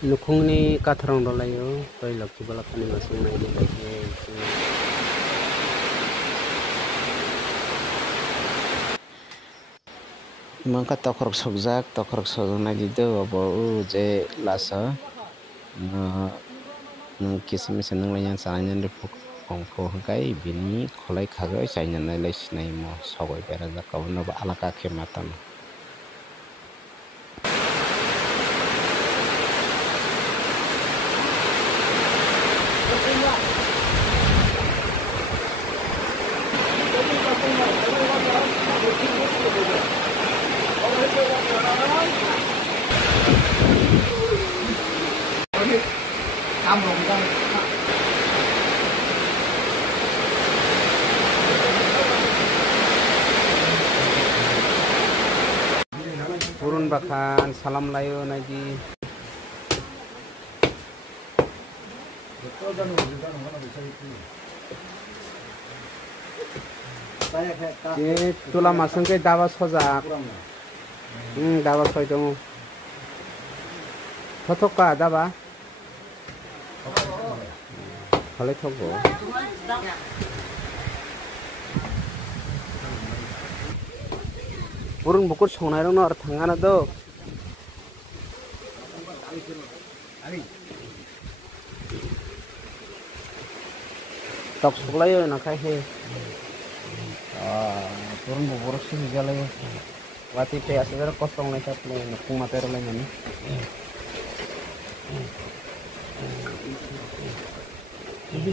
Nukungni katharong dolayo toy lokki bala pani masung nai lagi mangka tokrok sojak nai dido abo je lasa kismis nang layan sananya dipuk ongko hingkai bini kholai khagai saina nai lai sinai mo sogoi bera jakau ba alaka khematan turun bahkan salam layo naji tula masang ke dawa sojak dawa soj dong thotoka dawa kholai thogo burung bukur songnai rong nor thangana do tok suklayo nakai he burung bukur sing jalayo wati pe asera kosong nai sapne nukung matero lai mani ini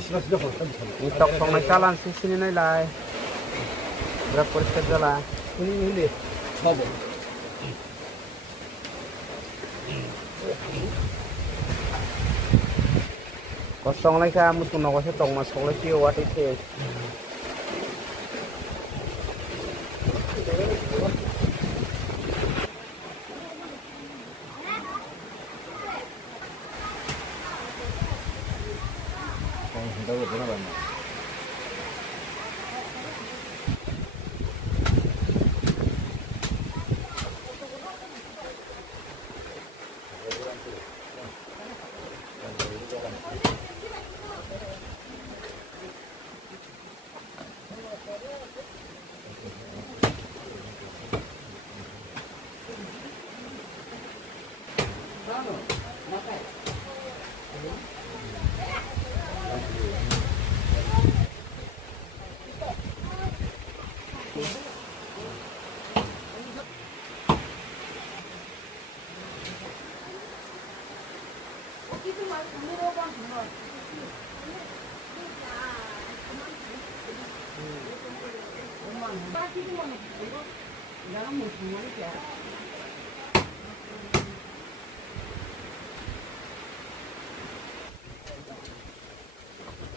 tok song nai chalan sini nai lai berapa periskar jala ini Habo. Kosong lagi kamu tuh nongol setong masuk lagi waktu itu.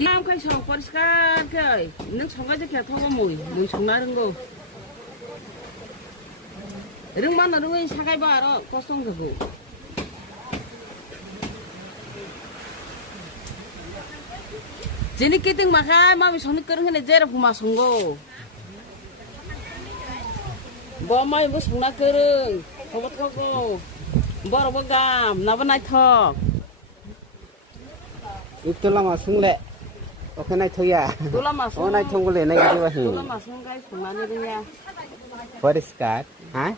Nam kai song ପରିଷ୍କାର kai nang songa je kya thoba moi nang songna renggo rengman rengoi sakai ba ro kosong go jeni kiting makai mami songni kereng ne jera puma songgo bo mai bo songna kereng thobat ko bor bo gam naba nai thok itulah masung le oke naik tuh ya. Tulah masuk. Oh naik tunggu le naik juga sih. Tulah masuk guys, kemana nih ya? Periskar, hah?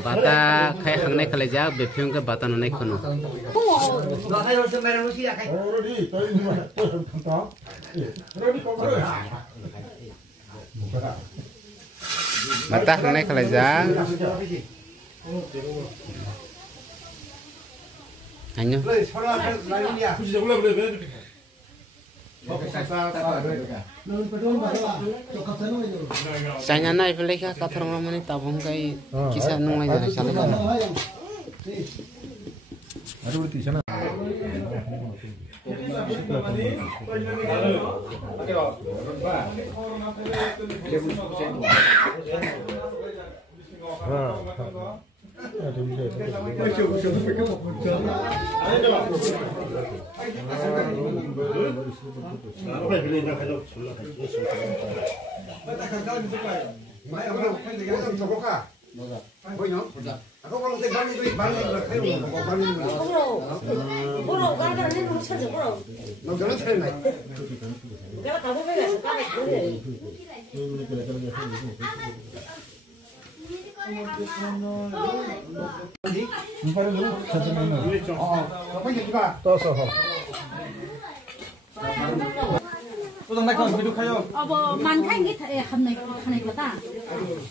Bata kayak hang naik kaleja, bepiung ke bata naik kono. Bata hang naik kaleja. Anyo. Saya naik beli ka kathorong ramani tabung kai kisah nung lagi ada salah kan. Aduh di sana. Ako kalau terbang itu balik kayu, balik. Bro, gara-gara ini lu saja bro. Mau jalan saya naik. Gara kamu beres, tarik dulu. Apa yang juga? Toso. Tôi đang còn video khayo. Abo mangkai ngi khanai kota.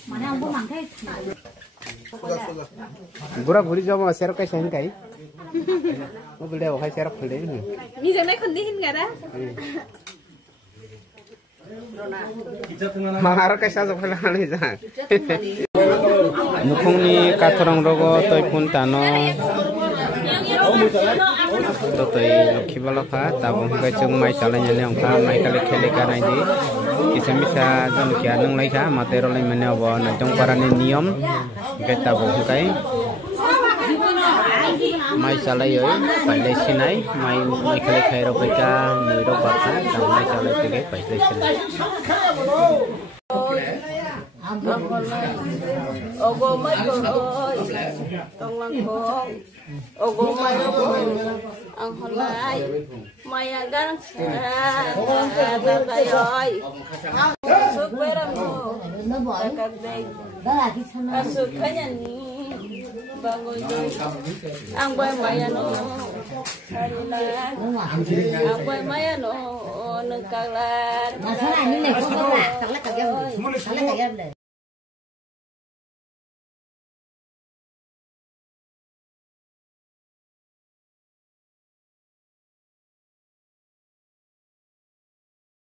Mana abo mangkai. Gura guri jama share kai sain kai. Mo bile o khai share khule ni. Ni jane khundi hin gara. Mahar kai sa jok khela ni ja. Nukungni kathorong rogo toy pun tano. Totoi lokhi balokha tabung kai chung mai chalanya leong kha mai kale khele ka nai di kisam bisa jon kya nang lai kha matero lai mane obo na jong parani niyom kai tabung kai mai chalai oi pai lai sinai mai kale khai ro kai ka ni ro ba kha ta mai chalai te pai lai sinai Ogo mai oi tong lang khong ogo mai ang holai mai agang sa dai oi supera mo kakabay asuk kanya ni bangoy ang bay mayano sarila ang bay mayano nagkalat